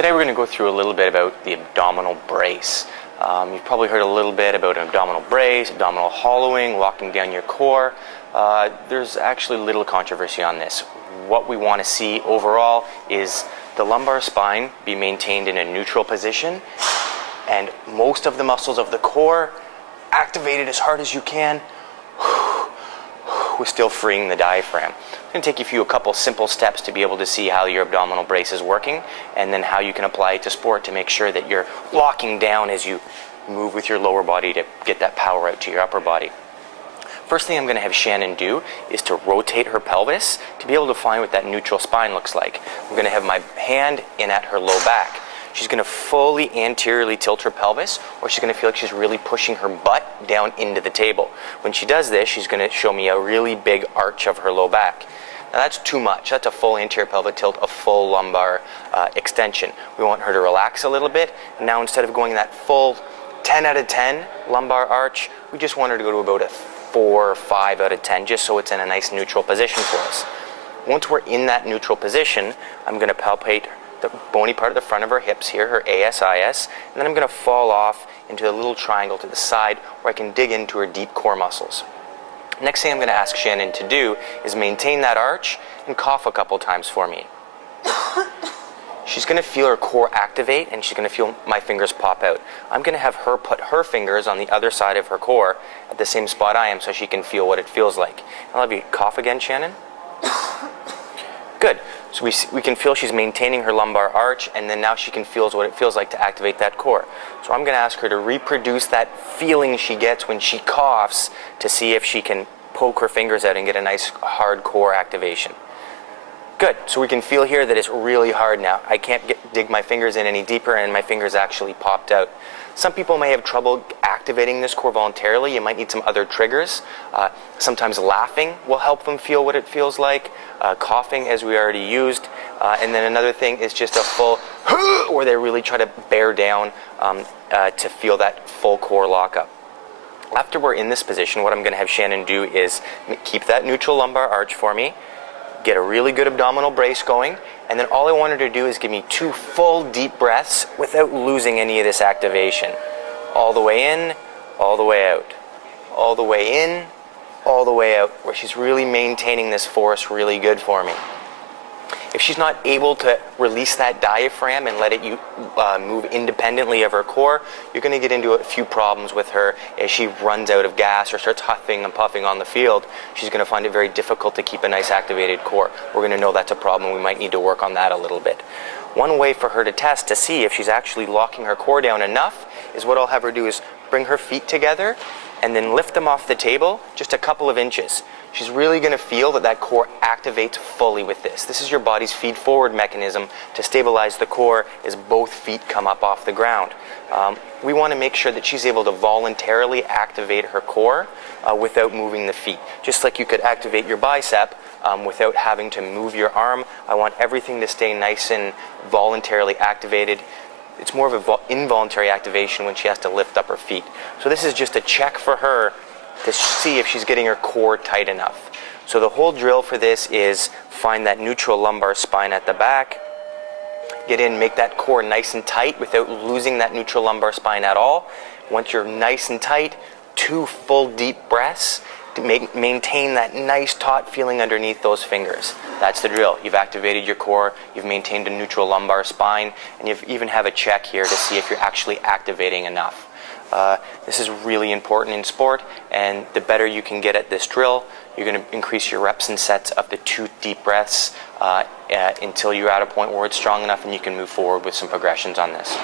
Today we're going to go through a little bit about the abdominal brace. You've probably heard a little bit about an abdominal brace, abdominal hollowing, locking down your core. There's actually little controversy on this. What we want to see overall is the lumbar spine be maintained in a neutral position and most of the muscles of the core activated as hard as you can. We're still freeing the diaphragm. It's going to take you a couple simple steps to be able to see how your abdominal brace is working and then how you can apply it to sport to make sure that you're locking down as you move with your lower body to get that power out to your upper body. First thing I'm going to have Shannon do is to rotate her pelvis to be able to find what that neutral spine looks like. I'm going to have my hand in at her low back. She's going to fully anteriorly tilt her pelvis, or she's going to feel like she's really pushing her butt down into the table. When she does this, she's going to show me a really big arch of her low back. Now that's too much. That's a full anterior pelvic tilt, a full lumbar extension. We want her to relax a little bit. Now instead of going that full 10 out of 10 lumbar arch, we just want her to go to about a 4 or 5 out of 10, just so it's in a nice neutral position for us. Once we're in that neutral position, I'm going to palpate the bony part of the front of her hips here, her ASIS, and then I'm going to fall off into a little triangle to the side where I can dig into her deep core muscles. Next thing I'm going to ask Shannon to do is maintain that arch and cough a couple times for me. She's going to feel her core activate and she's going to feel my fingers pop out. I'm going to have her put her fingers on the other side of her core at the same spot I am so she can feel what it feels like. I'll have you cough again, Shannon. Good. So we can feel she's maintaining her lumbar arch, and then now she can feel what it feels like to activate that core. So I'm going to ask her to reproduce that feeling she gets when she coughs to see if she can poke her fingers out and get a nice hard core activation. Good. So we can feel here that it's really hard now. I can't dig my fingers in any deeper, and my fingers actually popped out. Some people may have trouble activating this core voluntarily. You might need some other triggers. Sometimes laughing will help them feel what it feels like. Coughing, as we already used. And then another thing is just a full where they really try to bear down to feel that full core lockup. After we're in this position, what I'm going to have Shannon do is keep that neutral lumbar arch for me, get a really good abdominal brace going, and then all I want her to do is give me 2 full deep breaths without losing any of this activation. All the way in, all the way out. All the way in, all the way out, where she's really maintaining this force really good for me. If she's not able to release that diaphragm and let it move independently of her core, you're going to get into a few problems with her as she runs out of gas or starts huffing and puffing on the field. She's going to find it very difficult to keep a nice activated core. We're going to know that's a problem. We might need to work on that a little bit. One way for her to test to see if she's actually locking her core down enough is what I'll have her do is bring her feet together and then lift them off the table just a couple of inches. She's really going to feel that core activates fully with this. This is your body's feed forward mechanism to stabilize the core as both feet come up off the ground. We want to make sure that she's able to voluntarily activate her core without moving the feet. Just like you could activate your bicep without having to move your arm, I want everything to stay nice and voluntarily activated. It's more of an involuntary activation when she has to lift up her feet. So this is just a check for her to see if she's getting her core tight enough. So the whole drill for this is find that neutral lumbar spine at the back, get in, make that core nice and tight without losing that neutral lumbar spine at all. Once you're nice and tight, 2 full deep breaths to maintain that nice taut feeling underneath those fingers. That's the drill. You've activated your core, you've maintained a neutral lumbar spine, and you even have a check here to see if you're actually activating enough. This is really important in sport, and the better you can get at this drill, you're going to increase your reps and sets of the 2 deep breaths until you're at a point where it's strong enough and you can move forward with some progressions on this.